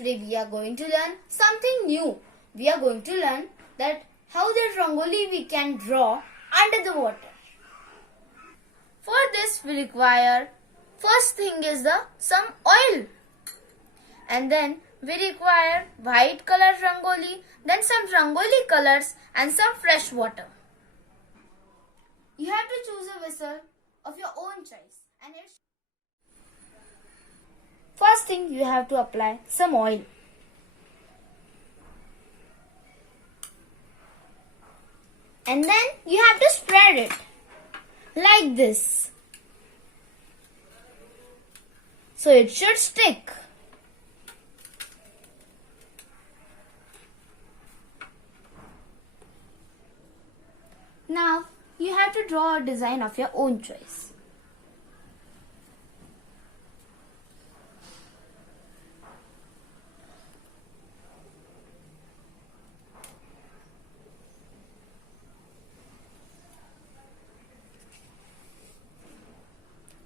Today we are going to learn something new. We are going to learn that how the rangoli we can draw under the water. For this we require first thing is some oil, and then we require white color rangoli, then some rangoli colors and some fresh water. You have to choose a vessel of your own choice, and first thing you have to apply some oil. And then you have to spread it like this, so it should stick. Now you have to draw a design of your own choice.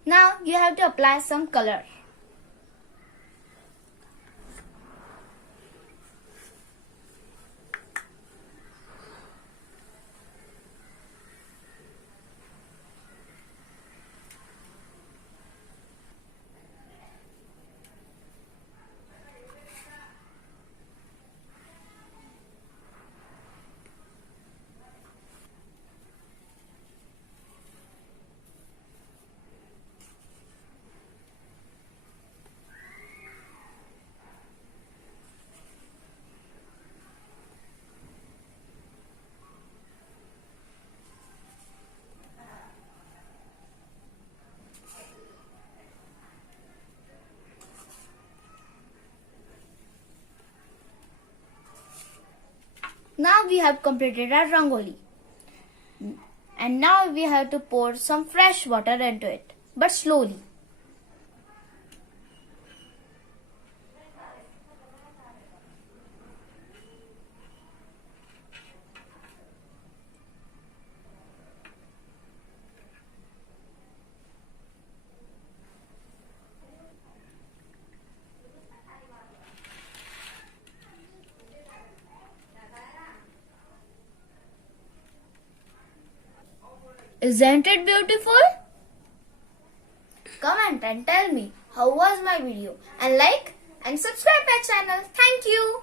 Now you have to apply some color. Now we have completed our rangoli, and now we have to pour some fresh water into it, but slowly. Isn't it beautiful? Comment and tell me how was my video, and like and subscribe my channel. Thank you.